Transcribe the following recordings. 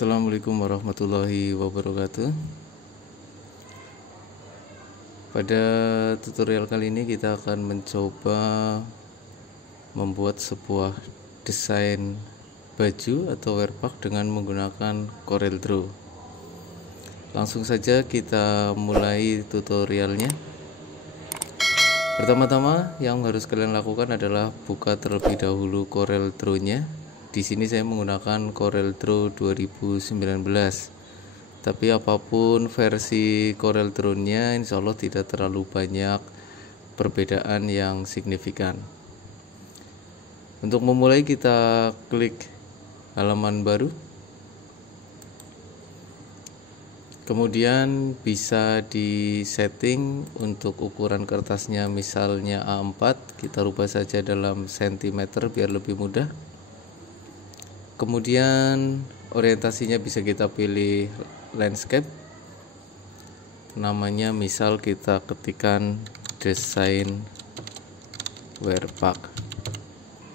Assalamualaikum warahmatullahi wabarakatuh. Pada tutorial kali ini kita akan mencoba membuat sebuah desain baju atau wearpack dengan menggunakan CorelDRAW. Langsung saja kita mulai tutorialnya. Pertama-tama yang harus kalian lakukan adalah buka terlebih dahulu CorelDRAW-nya. Di sini saya menggunakan CorelDRAW 2019. Tapi apapun versi CorelDRAW-nya, insya Allah tidak terlalu banyak perbedaan yang signifikan. Untuk memulai kita klik halaman baru. Kemudian bisa disetting untuk ukuran kertasnya, misalnya A4, kita rubah saja dalam sentimeter biar lebih mudah. Kemudian orientasinya bisa kita pilih landscape, namanya misal kita ketikkan desain wearpack.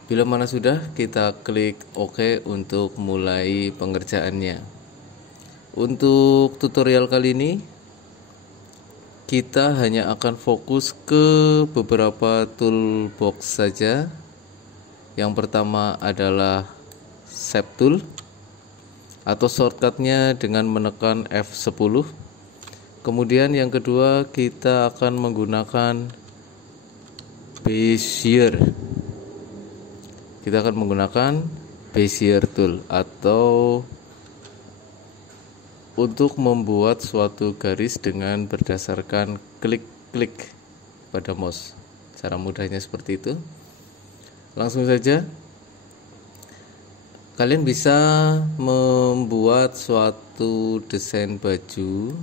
Bila mana sudah, kita klik OK untuk mulai pengerjaannya. Untuk tutorial kali ini kita hanya akan fokus ke beberapa toolbox saja. Yang pertama adalah Shape Tool atau shortcutnya dengan menekan F10. Kemudian yang kedua kita akan menggunakan Bezier. Kita akan menggunakan Bezier Tool atau untuk membuat suatu garis dengan berdasarkan klik-klik pada mouse. Cara mudahnya seperti itu. Langsung saja. Kalian bisa membuat suatu desain baju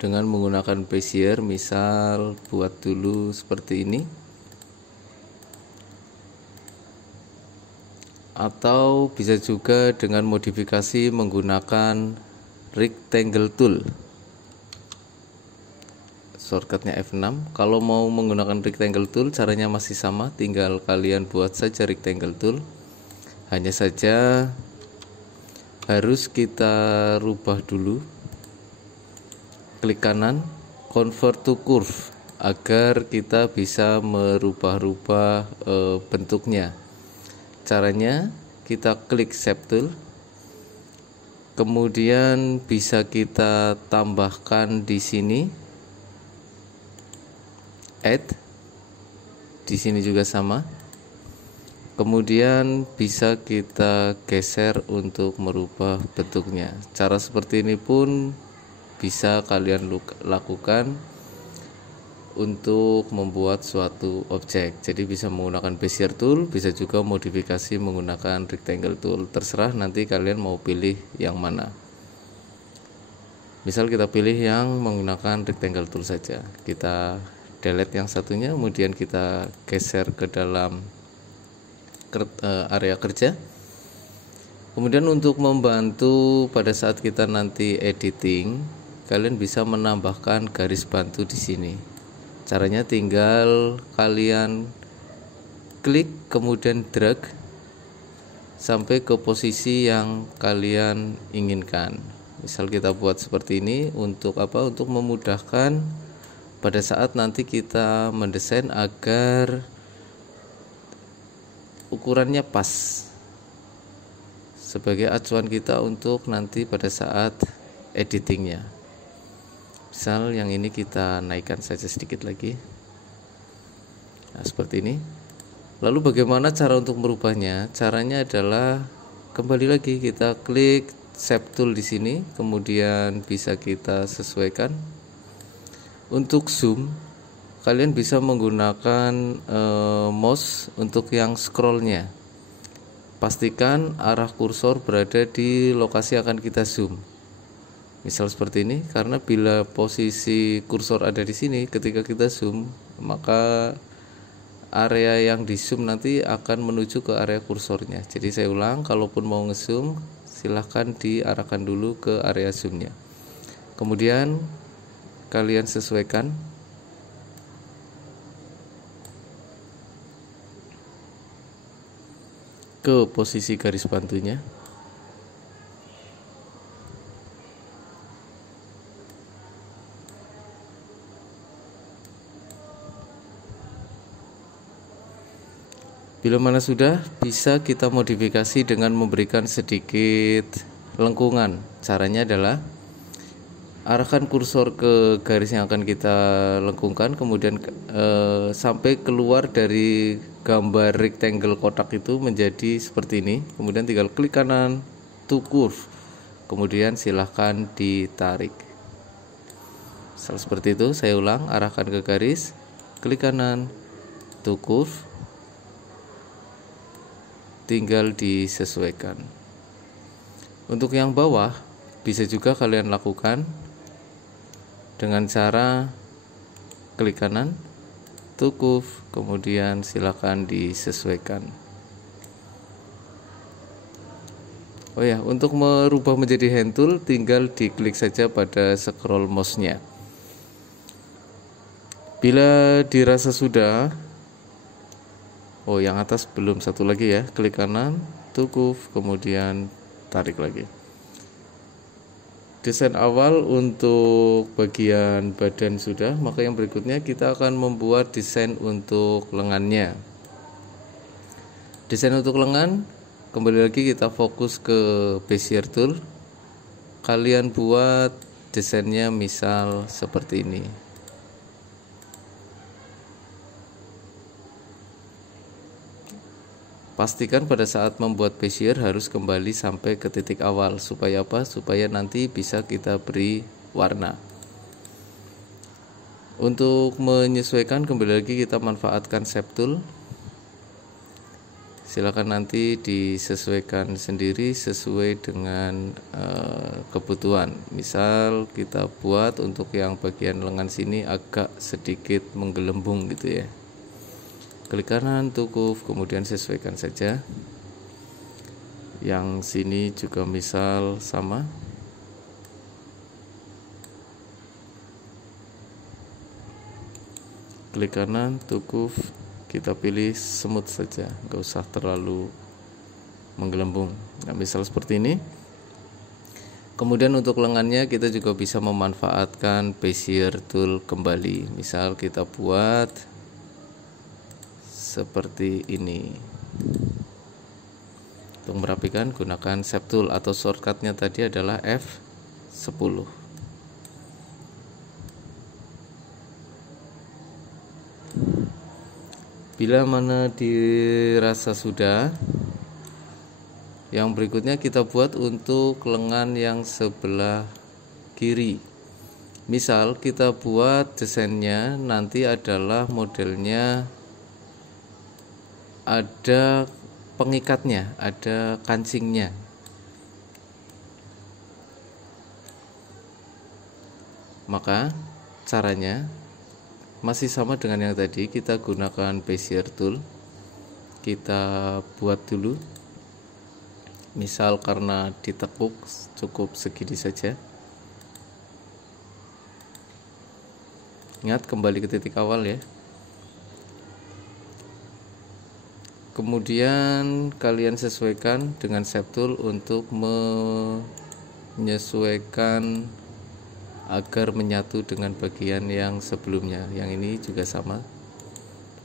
dengan menggunakan Bezier. Misal buat dulu seperti ini, atau bisa juga dengan modifikasi menggunakan Rectangle Tool. Shortcutnya F6. Kalau mau menggunakan Rectangle Tool caranya masih sama, tinggal kalian buat saja Rectangle Tool. Hanya saja harus kita rubah dulu, klik kanan convert to curve agar kita bisa merubah-rubah bentuknya. Caranya kita klik Shape Tool, kemudian bisa kita tambahkan di sini add, di sini juga sama. Kemudian bisa kita geser untuk merubah bentuknya. Cara seperti ini pun bisa kalian lakukan untuk membuat suatu objek. Jadi bisa menggunakan Bezier Tool, bisa juga modifikasi menggunakan Rectangle Tool. Terserah nanti kalian mau pilih yang mana. Misal kita pilih yang menggunakan Rectangle Tool saja. Kita delete yang satunya, kemudian kita geser ke dalam area kerja. Kemudian untuk membantu pada saat kita nanti editing, kalian bisa menambahkan garis bantu di sini. Caranya tinggal kalian klik kemudian drag sampai ke posisi yang kalian inginkan. Misal kita buat seperti ini untuk apa? Untuk memudahkan pada saat nanti kita mendesain agar ukurannya pas sebagai acuan kita untuk nanti pada saat editingnya. Misal yang ini kita naikkan saja sedikit lagi. Nah, seperti ini. Lalu bagaimana cara untuk merubahnya? Caranya adalah kembali lagi kita klik Shape Tool di sini, kemudian bisa kita sesuaikan. Untuk zoom, kalian bisa menggunakan mouse untuk yang scrollnya. Pastikan arah kursor berada di lokasi akan kita zoom. Misal seperti ini, karena bila posisi kursor ada di sini, ketika kita zoom, maka area yang di zoom nanti akan menuju ke area kursornya. Jadi saya ulang, kalaupun mau ngezoom, silahkan diarahkan dulu ke area zoomnya. Kemudian kalian sesuaikan. Ke posisi garis bantunya. Bila mana sudah, bisa kita modifikasi dengan memberikan sedikit lengkungan. Caranya adalah arahkan kursor ke garis yang akan kita lengkungkan, kemudian sampai keluar dari gambar rectangle kotak itu menjadi seperti ini. Kemudian tinggal klik kanan to curve, kemudian silahkan ditarik. Seperti itu. Saya ulang, arahkan ke garis, klik kanan to curve, tinggal disesuaikan. Untuk yang bawah bisa juga kalian lakukan dengan cara klik kanan to curve, kemudian silakan disesuaikan. Oh ya, untuk merubah menjadi hand tool tinggal diklik saja pada scroll mouse-nya. Bila dirasa sudah, oh yang atas belum, satu lagi ya, klik kanan to curve, kemudian tarik lagi. Desain awal untuk bagian badan sudah, maka yang berikutnya kita akan membuat desain untuk lengannya. Desain untuk lengan, kembali lagi kita fokus ke Bezier tool. Kalian buat desainnya misal seperti ini. Pastikan pada saat membuat Bezier harus kembali sampai ke titik awal. Supaya apa? Supaya nanti bisa kita beri warna. Untuk menyesuaikan, kembali lagi kita manfaatkan Shape Tool. Silakan nanti disesuaikan sendiri sesuai dengan kebutuhan. Misal kita buat untuk yang bagian lengan sini agak sedikit menggelembung gitu ya. Klik kanan to curve, kemudian sesuaikan saja. Yang sini juga misal sama. Klik kanan to curve, kita pilih smooth saja, nggak usah terlalu menggelembung. Nah, misal seperti ini. Kemudian untuk lengannya kita juga bisa memanfaatkan Bezier tool kembali. Misal kita buat seperti ini. Untuk merapikan gunakan Shape Tool atau shortcutnya tadi adalah F10. Bila mana dirasa sudah, yang berikutnya kita buat untuk lengan yang sebelah kiri. Misal kita buat desainnya nanti adalah modelnya ada pengikatnya, ada kancingnya. Maka caranya masih sama dengan yang tadi, kita gunakan Bezier tool. Kita buat dulu. Misal karena ditekuk cukup segini saja. Ingat kembali ke titik awal ya. Kemudian kalian sesuaikan dengan Shape Tool untuk menyesuaikan agar menyatu dengan bagian yang sebelumnya. Yang ini juga sama.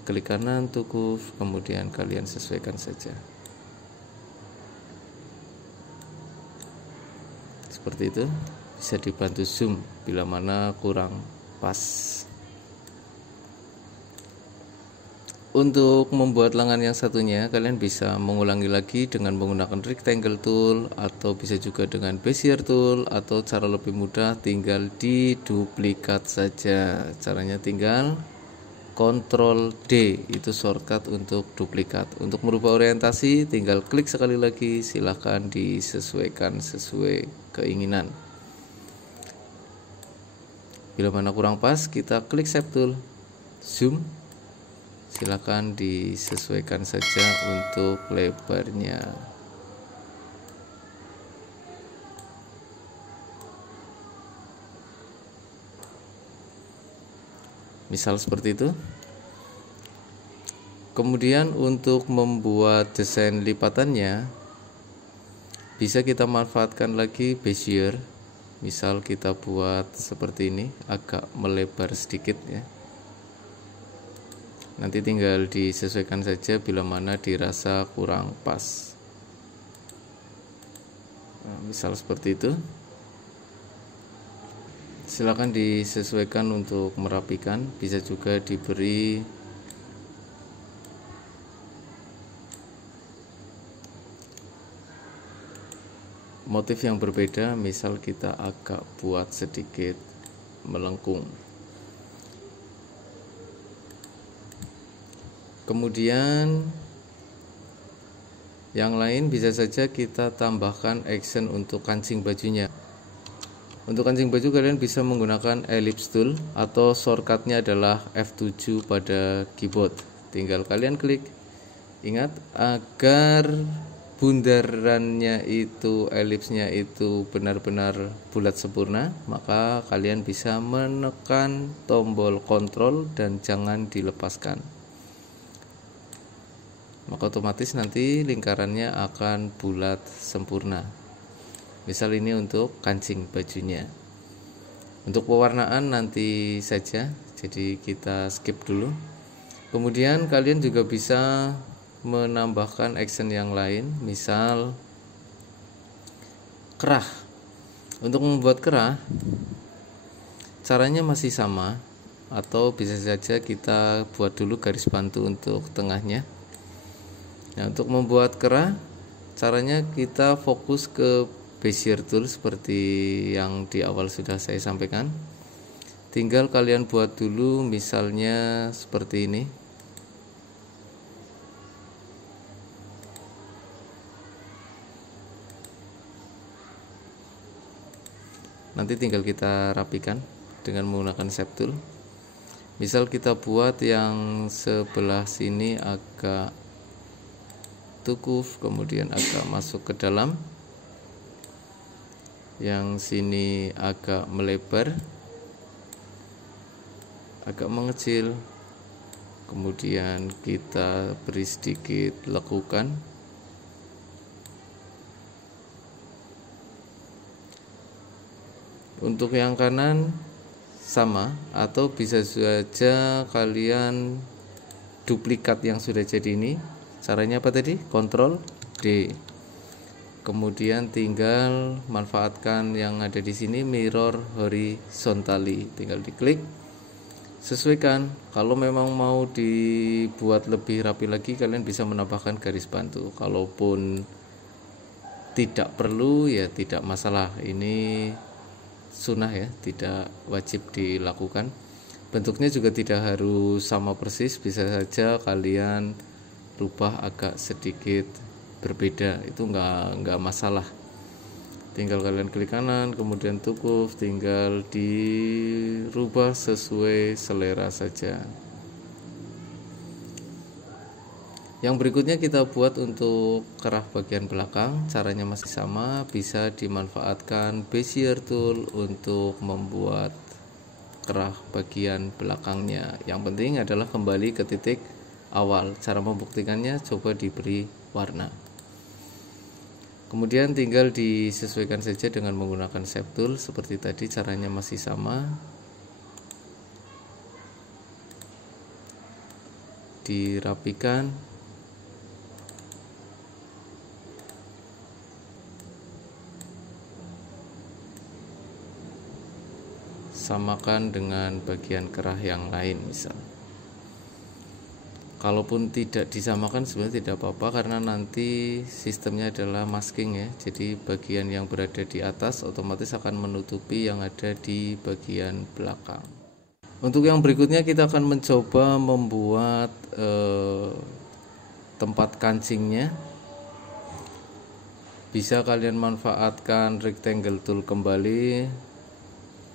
Klik kanan to curve, kemudian kalian sesuaikan saja. Seperti itu. Bisa dibantu zoom bila mana kurang pas. Untuk membuat lengan yang satunya, kalian bisa mengulangi lagi dengan menggunakan rectangle tool, atau bisa juga dengan Bezier tool, atau cara lebih mudah tinggal diduplikat saja. Caranya tinggal Ctrl D, itu shortcut untuk duplikat. Untuk merubah orientasi tinggal klik sekali lagi, silahkan disesuaikan sesuai keinginan. Bila mana kurang pas, kita klik Shape Tool, zoom. Silakan disesuaikan saja untuk lebarnya. Misal seperti itu. Kemudian untuk membuat desain lipatannya bisa kita manfaatkan lagi Bezier. Misal kita buat seperti ini, agak melebar sedikit ya. Nanti tinggal disesuaikan saja bila mana dirasa kurang pas. Nah, misal seperti itu. Silakan disesuaikan untuk merapikan, bisa juga diberi motif yang berbeda, misal kita agak buat sedikit melengkung. Kemudian yang lain bisa saja kita tambahkan action untuk kancing bajunya. Untuk kancing baju kalian bisa menggunakan ellipse tool atau shortcutnya adalah F7 pada keyboard. Tinggal kalian klik. Ingat, agar bundarannya itu, elipsnya itu benar-benar bulat sempurna, maka kalian bisa menekan tombol kontrol dan jangan dilepaskan. Maka otomatis nanti lingkarannya akan bulat sempurna. Misal ini untuk kancing bajunya. Untuk pewarnaan nanti saja, jadi kita skip dulu. Kemudian kalian juga bisa menambahkan action yang lain, misal kerah. Untuk membuat kerah, caranya masih sama, atau bisa saja kita buat dulu garis bantu untuk tengahnya. Nah, untuk membuat kerah, caranya kita fokus ke Bezier tool seperti yang di awal sudah saya sampaikan. Tinggal kalian buat dulu misalnya seperti ini. Nanti tinggal kita rapikan dengan menggunakan shape tool. Misal kita buat yang sebelah sini agak tukuf, kemudian agak masuk ke dalam. Yang sini agak melebar, agak mengecil, kemudian kita beri sedikit lekukan. Untuk yang kanan sama, atau bisa saja kalian duplikat yang sudah jadi ini. Caranya apa tadi? Ctrl D. Kemudian tinggal manfaatkan yang ada di sini, mirror horizontally, tinggal diklik, sesuaikan. Kalau memang mau dibuat lebih rapi lagi, kalian bisa menambahkan garis bantu. Kalaupun tidak perlu ya tidak masalah, ini sunnah ya, tidak wajib dilakukan. Bentuknya juga tidak harus sama persis, bisa saja kalian rubah agak sedikit berbeda, itu nggak masalah. Tinggal kalian klik kanan, kemudian tukuf, tinggal dirubah sesuai selera saja. Yang berikutnya kita buat untuk kerah bagian belakang. Caranya masih sama, bisa dimanfaatkan Bezier tool untuk membuat kerah bagian belakangnya. Yang penting adalah kembali ke titik awal. Cara membuktikannya, coba diberi warna. Kemudian tinggal disesuaikan saja dengan menggunakan shape tool seperti tadi, caranya masih sama. Dirapikan. Samakan dengan bagian kerah yang lain misal. Kalaupun tidak disamakan sebenarnya tidak apa-apa, karena nanti sistemnya adalah masking ya. Jadi bagian yang berada di atas otomatis akan menutupi yang ada di bagian belakang. Untuk yang berikutnya kita akan mencoba membuat tempat kancingnya. Bisa kalian manfaatkan rectangle tool kembali,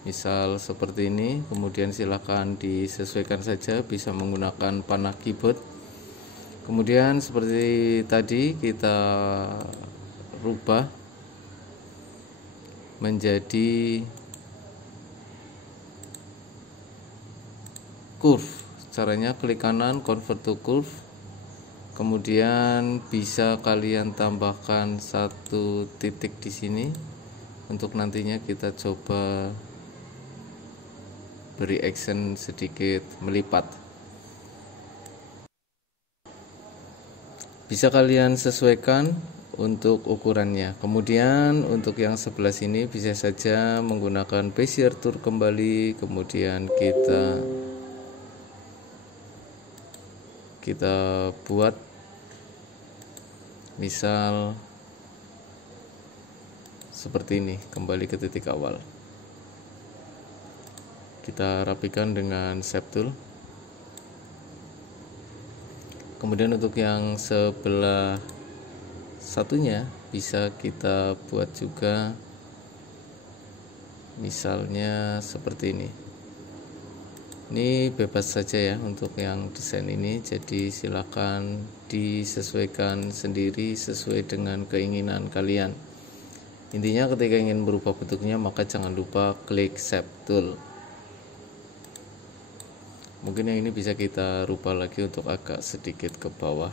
misal seperti ini. Kemudian silahkan disesuaikan saja, bisa menggunakan panah keyboard. Kemudian seperti tadi kita rubah menjadi curve. Caranya klik kanan, convert to curve. Kemudian bisa kalian tambahkan satu titik di sini untuk nantinya kita coba beri action sedikit melipat. Bisa kalian sesuaikan untuk ukurannya. Kemudian untuk yang sebelah sini bisa saja menggunakan bezier tool kembali, kemudian kita buat misal seperti ini, kembali ke titik awal. Kita rapikan dengan shape tool. Kemudian untuk yang sebelah satunya bisa kita buat juga misalnya seperti ini. Ini bebas saja ya untuk yang desain ini, jadi silakan disesuaikan sendiri sesuai dengan keinginan kalian. Intinya ketika ingin berubah bentuknya maka jangan lupa klik shape tool. Mungkin yang ini bisa kita rubah lagi untuk agak sedikit ke bawah.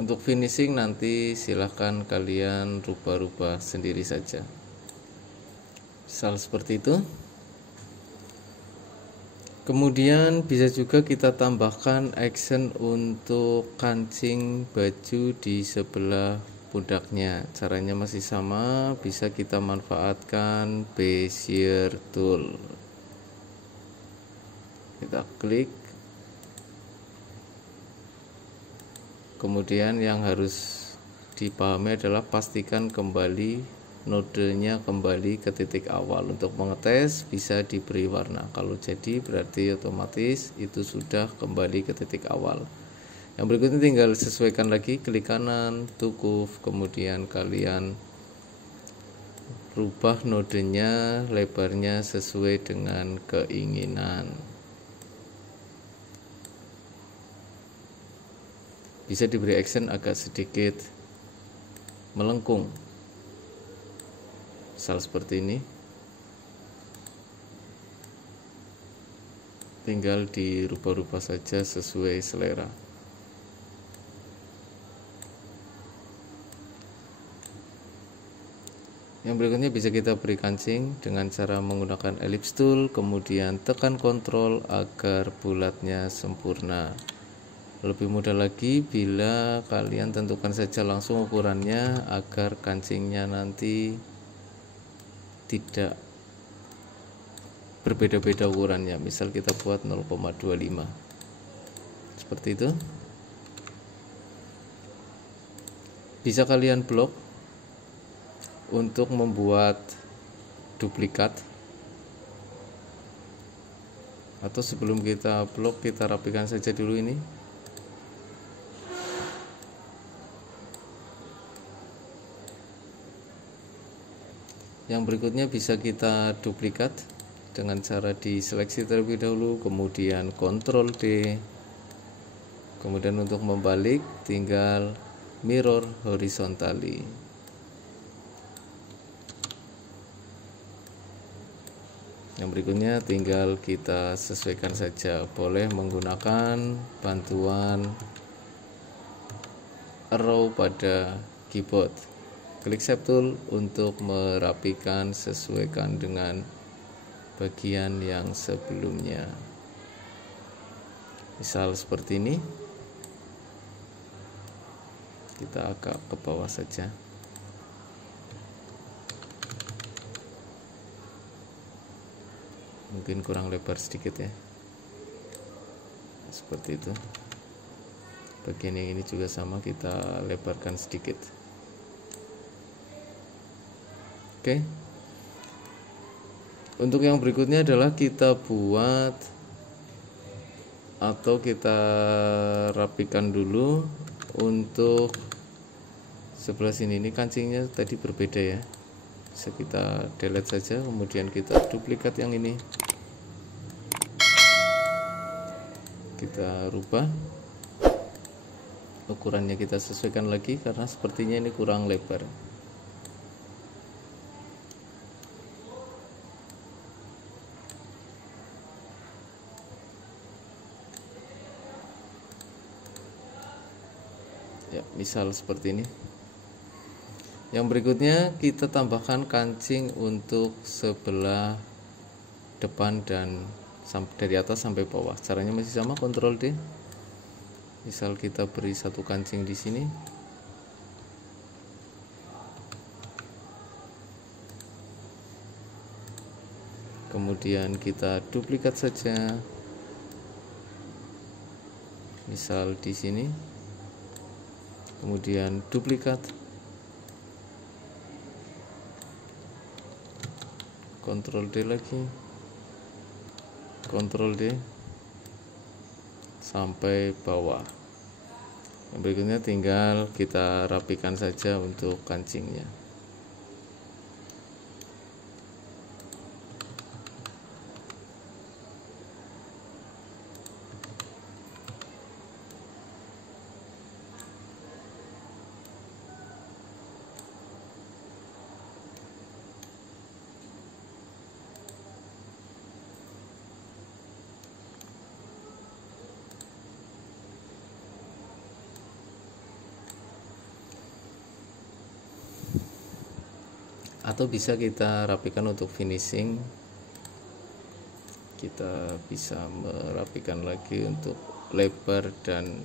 Untuk finishing nanti silahkan kalian rubah-rubah sendiri saja. Misal seperti itu. Kemudian bisa juga kita tambahkan action untuk kancing baju di sebelah pundaknya. Caranya masih sama, bisa kita manfaatkan bezier tool. Kita klik. Kemudian yang harus dipahami adalah pastikan kembali nodenya kembali ke titik awal. Untuk mengetes bisa diberi warna. Kalau jadi berarti otomatis itu sudah kembali ke titik awal. Yang berikutnya tinggal sesuaikan lagi, klik kanan, tukuf, kemudian kalian rubah nodenya, lebarnya sesuai dengan keinginan. Bisa diberi action agak sedikit melengkung, misal seperti ini. Tinggal dirubah-rubah saja sesuai selera. Yang berikutnya bisa kita beri kancing dengan cara menggunakan ellipse tool, kemudian tekan kontrol agar bulatnya sempurna. Lebih mudah lagi bila kalian tentukan saja langsung ukurannya agar kancingnya nanti tidak berbeda-beda ukurannya. Misal kita buat 0,25 seperti itu. Bisa kalian blok untuk membuat duplikat, atau sebelum kita blok kita rapikan saja dulu ini. Yang berikutnya bisa kita duplikat dengan cara diseleksi terlebih dahulu, kemudian Ctrl D, kemudian untuk membalik tinggal mirror horizontally. Yang berikutnya tinggal kita sesuaikan saja, boleh menggunakan bantuan arrow pada keyboard. Klik shape tool untuk merapikan, sesuaikan dengan bagian yang sebelumnya. Misal seperti ini. Kita agak ke bawah saja. Mungkin kurang lebar sedikit ya, seperti itu. Bagian yang ini juga sama, kita lebarkan sedikit. Oke. Untuk yang berikutnya adalah kita buat atau kita rapikan dulu. Untuk sebelah sini, ini kancingnya tadi berbeda ya, bisa kita delete saja, kemudian kita duplikat yang ini, kita rubah ukurannya, kita sesuaikan lagi karena sepertinya ini kurang lebar. Ya, misal seperti ini. Yang berikutnya kita tambahkan kancing untuk sebelah depan dan dari atas sampai bawah. Caranya masih sama, Ctrl D. Misal kita beri satu kancing di sini. Kemudian kita duplikat saja. Misal di sini. Kemudian duplikat. Ctrl D lagi. Ctrl D sampai bawah. Yang berikutnya tinggal kita rapikan saja untuk kancingnya. Atau bisa kita rapikan untuk finishing. Kita bisa merapikan lagi untuk lebar dan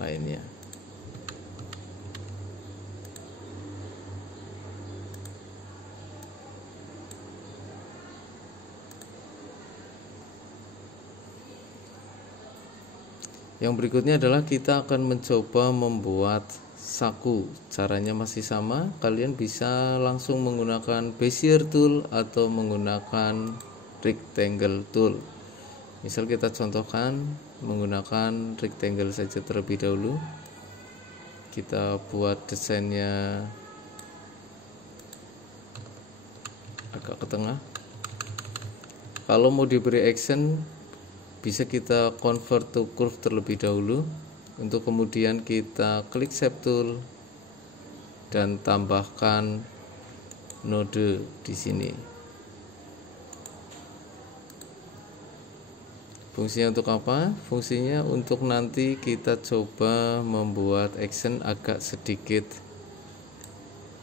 lainnya. Yang berikutnya adalah kita akan mencoba membuat saku. Caranya masih sama, kalian bisa langsung menggunakan Bezier tool atau menggunakan rectangle tool. Misal kita contohkan menggunakan rectangle saja terlebih dahulu. Kita buat desainnya agak ke tengah. Kalau mau diberi action, bisa kita convert to curve terlebih dahulu. Untuk kemudian kita klik shape tool dan tambahkan node di sini. Fungsinya untuk apa? Fungsinya untuk nanti kita coba membuat action agak sedikit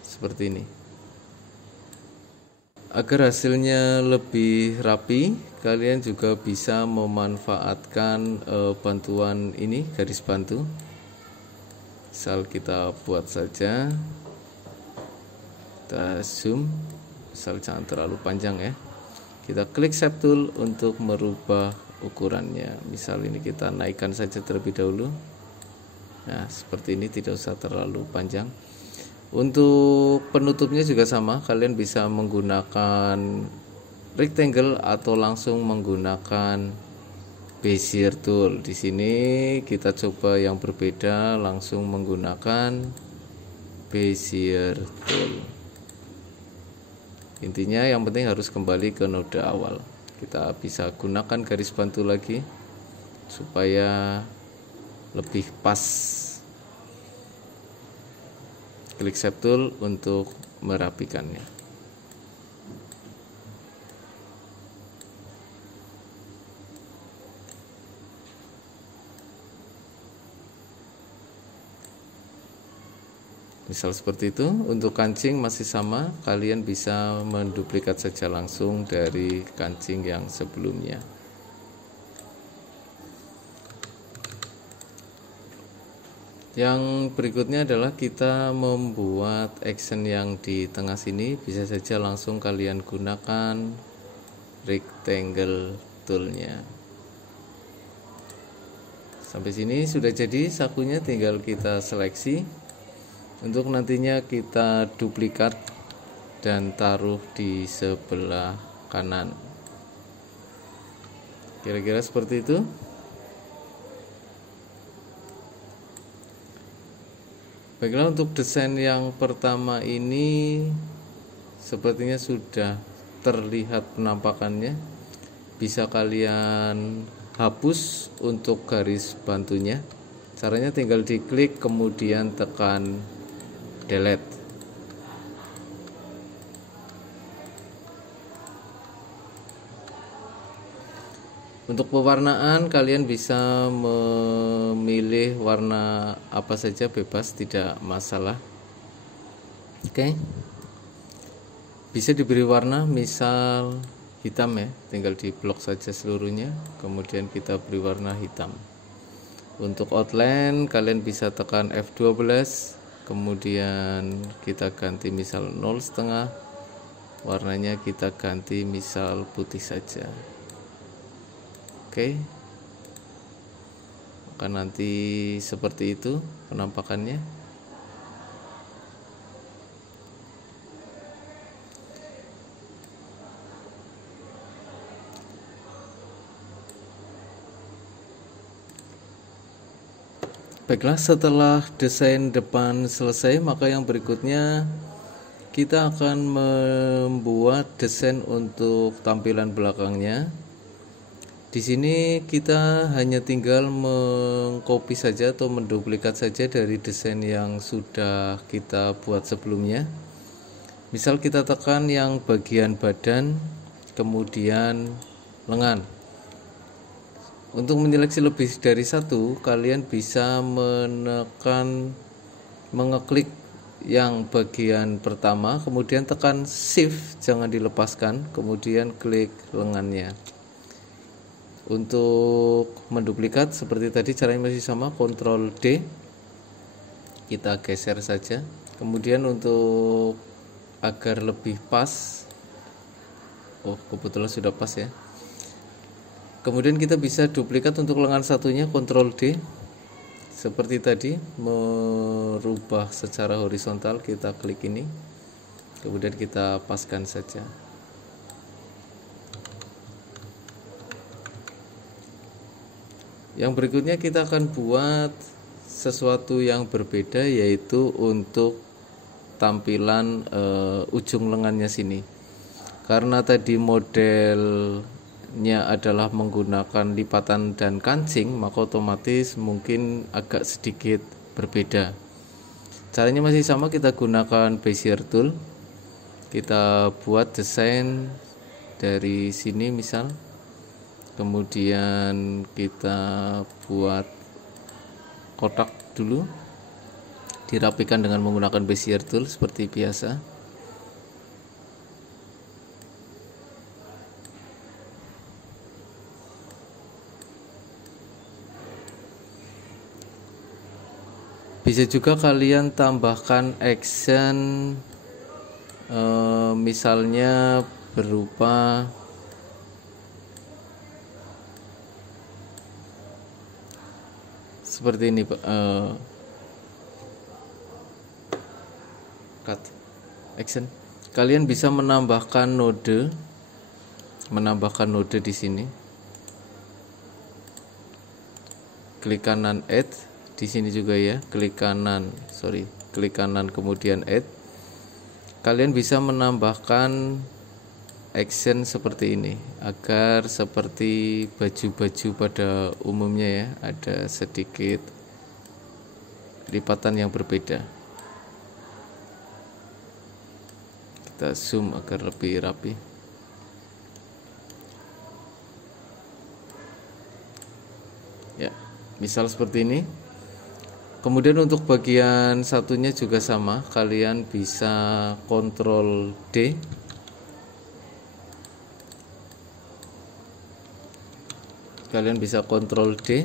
seperti ini. Agar hasilnya lebih rapi, kalian juga bisa memanfaatkan bantuan ini, garis bantu. Misal kita buat saja, kita zoom, misal jangan terlalu panjang ya. Kita klik shape tool untuk merubah ukurannya. Misal ini kita naikkan saja terlebih dahulu. Nah, seperti ini, tidak usah terlalu panjang. Untuk penutupnya juga sama, kalian bisa menggunakan rectangle atau langsung menggunakan Bezier tool. Di sini kita coba yang berbeda, langsung menggunakan Bezier tool. Intinya yang penting harus kembali ke node awal. Kita bisa gunakan garis bantu lagi supaya lebih pas. Klik shape tool untuk merapikannya. Misal seperti itu. Untuk kancing masih sama, kalian bisa menduplikat saja langsung dari kancing yang sebelumnya. Yang berikutnya adalah kita membuat action yang di tengah sini. Bisa saja langsung kalian gunakan rectangle toolnya. Sampai sini sudah jadi sakunya, tinggal kita seleksi. Untuk nantinya kita duplikat dan taruh di sebelah kanan. Kira-kira seperti itu. Baiklah, untuk desain yang pertama ini sepertinya sudah terlihat penampakannya. Bisa kalian hapus untuk garis bantunya. Caranya tinggal diklik kemudian tekan delete. Untuk pewarnaan kalian bisa memilih warna apa saja, bebas, tidak masalah. Oke. Bisa diberi warna, misal hitam ya, tinggal di blok saja seluruhnya, kemudian kita beri warna hitam. Untuk outline kalian bisa tekan F12, kemudian kita ganti misal 0,5, warnanya kita ganti misal putih saja. Oke, maka nanti seperti itu penampakannya. Baiklah, setelah desain depan selesai, maka yang berikutnya kita akan membuat desain untuk tampilan belakangnya. Di sini kita hanya tinggal mengcopy saja atau menduplikat saja dari desain yang sudah kita buat sebelumnya. Misal kita tekan yang bagian badan, kemudian lengan. Untuk menyeleksi lebih dari satu, kalian bisa mengeklik yang bagian pertama, kemudian tekan shift, jangan dilepaskan, kemudian klik lengannya. Untuk menduplikat seperti tadi caranya masih sama, Ctrl D, kita geser saja. Kemudian untuk agar lebih pas, kebetulan sudah pas ya. Kemudian kita bisa duplikat untuk lengan satunya, Ctrl D. Seperti tadi, merubah secara horizontal, kita klik ini. Kemudian kita paskan saja. Yang berikutnya kita akan buat sesuatu yang berbeda, yaitu untuk tampilan ujung lengannya sini. Karena tadi modelnya adalah menggunakan lipatan dan kancing, maka otomatis mungkin agak sedikit berbeda. Caranya masih sama, kita gunakan Bezier tool. Kita buat desain dari sini misal. Kemudian kita buat kotak dulu, dirapikan dengan menggunakan Bezier tool seperti biasa. Bisa juga kalian tambahkan action, misalnya berupa seperti ini, cut action. Kalian bisa menambahkan node di sini. Klik kanan add, di sini juga ya, klik kanan kemudian add. Kalian bisa menambahkan action seperti ini agar seperti baju-baju pada umumnya ya, ada sedikit lipatan yang berbeda. Kita zoom agar lebih rapi. Ya, misal seperti ini. Kemudian untuk bagian satunya juga sama, kalian bisa Ctrl D. Kalian bisa Ctrl D.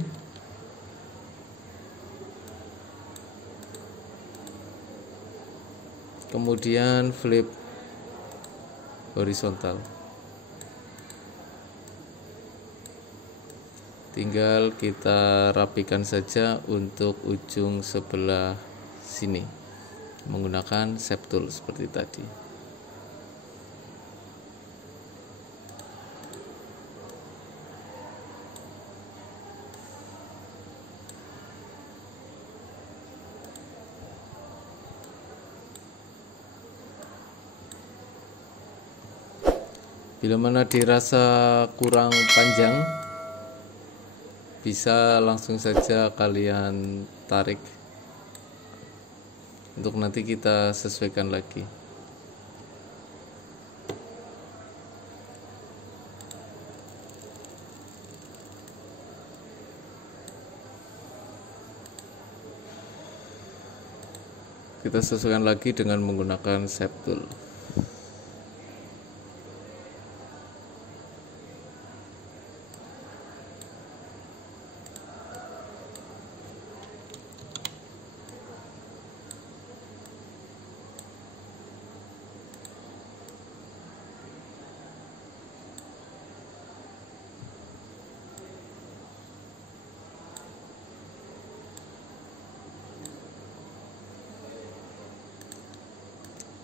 Kemudian flip horizontal. Tinggal kita rapikan saja untuk ujung sebelah sini menggunakan shape tool seperti tadi. Bila mana dirasa kurang panjang, bisa langsung saja kalian tarik untuk nanti kita sesuaikan lagi. Kita sesuaikan lagi dengan menggunakan shape tool.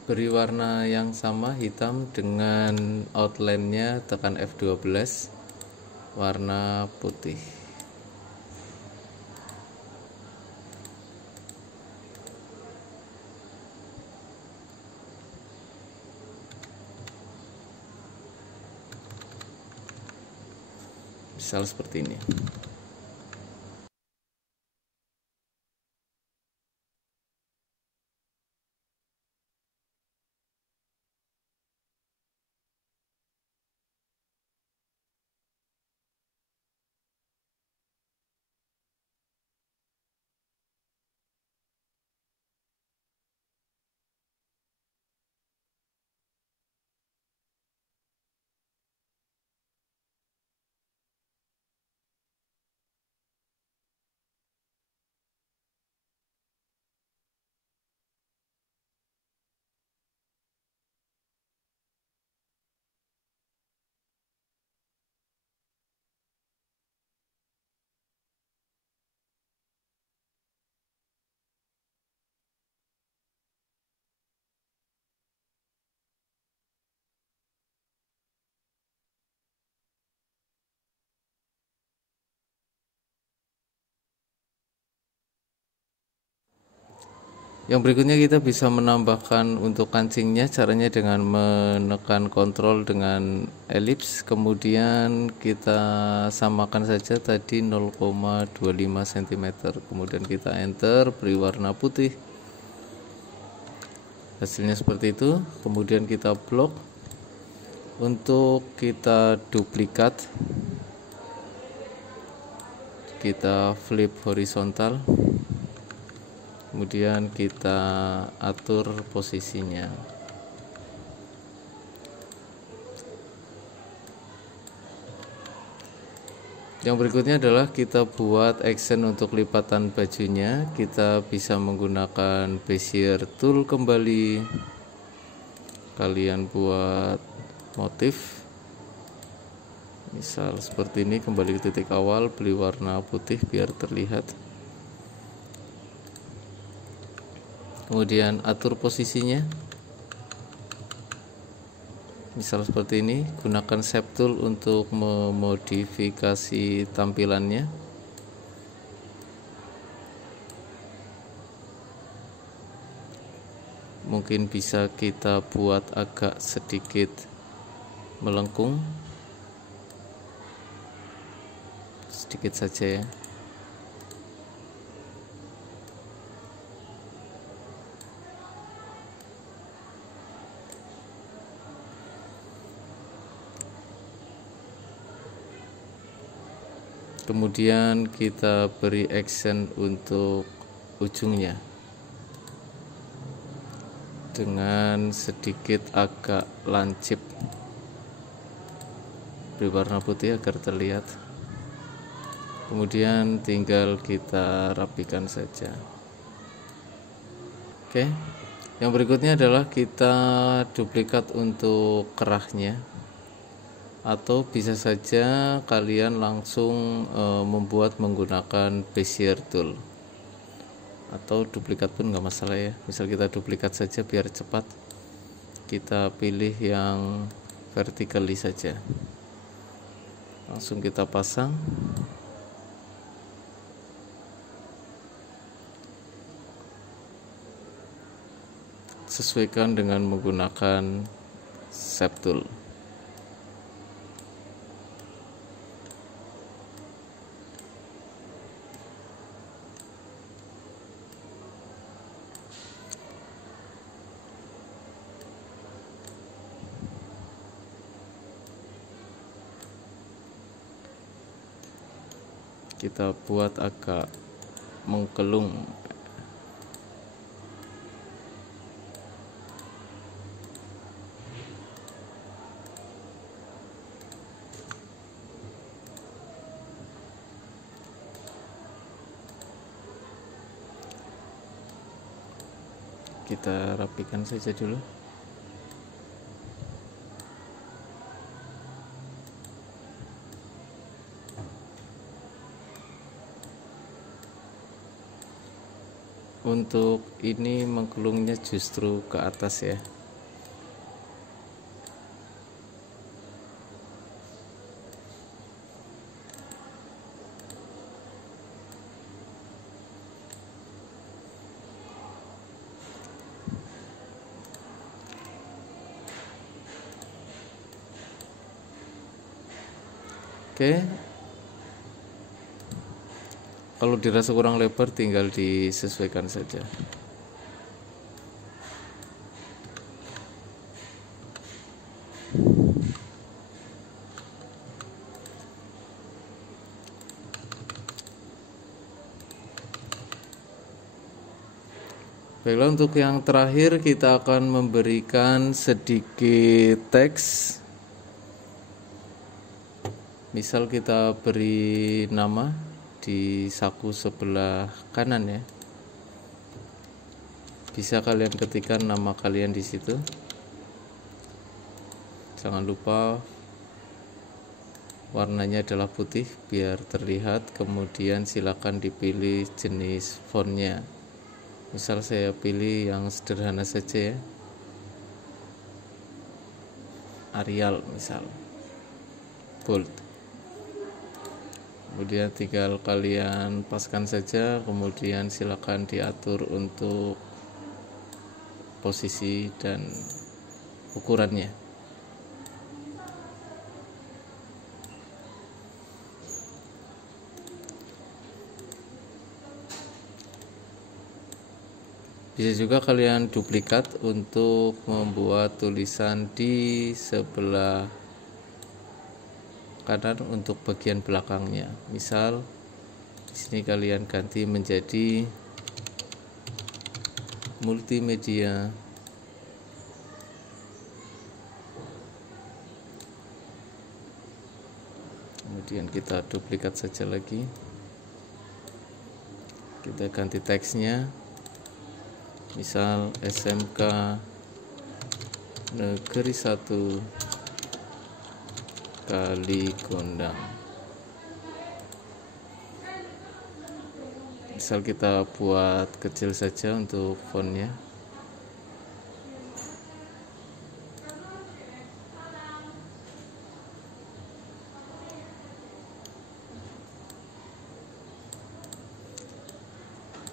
beri warna yang sama, hitam, dengan outline-nya tekan F12, warna putih. Misal seperti ini. Yang berikutnya kita bisa menambahkan untuk kancingnya, caranya dengan menekan kontrol dengan elips, kemudian kita samakan saja tadi 0,25 cm, kemudian kita enter, beri warna putih, hasilnya seperti itu. Kemudian kita blok. Untuk kita duplikat, kita flip horizontal, kemudian kita atur posisinya. Yang berikutnya adalah kita buat action untuk lipatan bajunya. Kita bisa menggunakan bezier tool kembali, kalian buat motif misal seperti ini, kembali ke titik awal, beri warna putih biar terlihat, kemudian atur posisinya misal seperti ini. Gunakan shape tool untuk memodifikasi tampilannya. Mungkin bisa kita buat agak sedikit melengkung, sedikit saja ya. Kemudian kita beri action untuk ujungnya dengan sedikit agak lancip, beri warna putih agar terlihat. Kemudian tinggal kita rapikan saja. Oke, yang berikutnya adalah kita duplikat untuk kerahnya, atau bisa saja kalian langsung membuat menggunakan bezier tool, atau duplikat pun nggak masalah ya. Misal kita duplikat saja biar cepat, kita pilih yang vertically saja, langsung kita pasang. Sesuaikan dengan menggunakan shape tool. Kita buat agak mengkelung. Kita rapikan saja dulu. Untuk ini mengkelungnya justru ke atas ya, Oke, kalau dirasa kurang lebar tinggal disesuaikan saja. Baiklah, untuk yang terakhir kita akan memberikan sedikit teks. Misal kita beri nama di saku sebelah kanan ya. Bisa kalian ketikkan nama kalian di situ. Jangan lupa warnanya adalah putih biar terlihat. Kemudian silakan dipilih jenis fontnya. Misal saya pilih yang sederhana saja ya, Arial misal, bold. Kemudian tinggal kalian paskan saja, kemudian silakan diatur untuk posisi dan ukurannya. Bisa juga kalian duplikat untuk membuat tulisan di sebelah kanan untuk bagian belakangnya. Misal di sini kalian ganti menjadi multimedia. Kemudian kita duplikat saja lagi. Kita ganti teksnya. Misal SMK Negeri 1 Kali Gondang. Misal kita buat kecil saja untuk fontnya.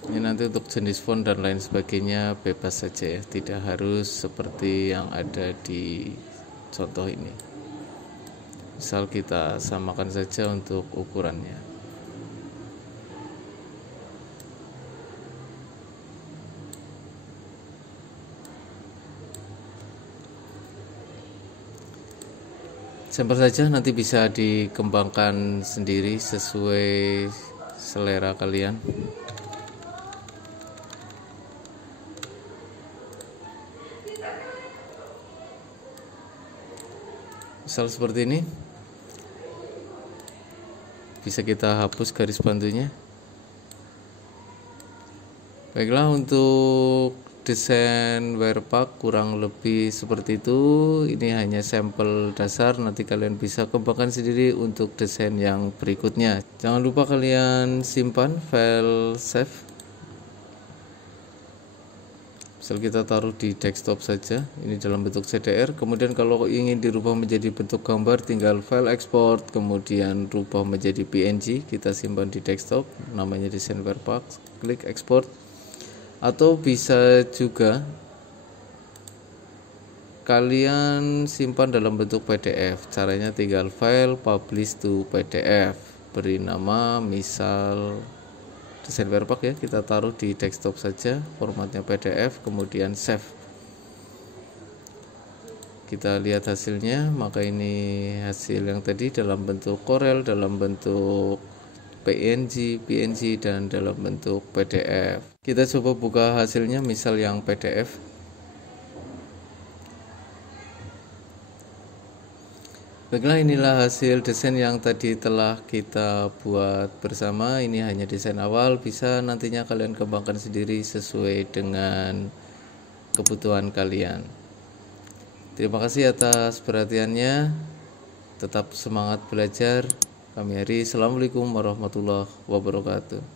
Ini nanti untuk jenis font dan lain sebagainya bebas saja ya, tidak harus seperti yang ada di contoh ini. Misal kita samakan saja untuk ukurannya. Sampel saja, nanti bisa dikembangkan sendiri sesuai selera kalian. Misal seperti ini, bisa kita hapus garis bantunya. Baiklah, untuk desain Werkpack kurang lebih seperti itu. Ini hanya sampel dasar, nanti kalian bisa kembangkan sendiri untuk desain yang berikutnya. Jangan lupa kalian simpan file save. Misal kita taruh di desktop saja, ini dalam bentuk CDR. Kemudian kalau ingin dirubah menjadi bentuk gambar, tinggal file export, kemudian rubah menjadi PNG, kita simpan di desktop, namanya desain Werkpack, klik export. Atau bisa juga kalian simpan dalam bentuk PDF. Caranya tinggal file publish to PDF, beri nama misal desain Werkpack ya, kita taruh di desktop saja, formatnya PDF, kemudian save. Kita lihat hasilnya, maka ini hasil yang tadi dalam bentuk Corel, dalam bentuk PNG, dan dalam bentuk PDF. Kita coba buka hasilnya, misal yang PDF. Baiklah, inilah hasil desain yang tadi telah kita buat bersama. Ini hanya desain awal, bisa nantinya kalian kembangkan sendiri sesuai dengan kebutuhan kalian. Terima kasih atas perhatiannya. Tetap semangat belajar. Kami Hari. Assalamualaikum warahmatullahi wabarakatuh.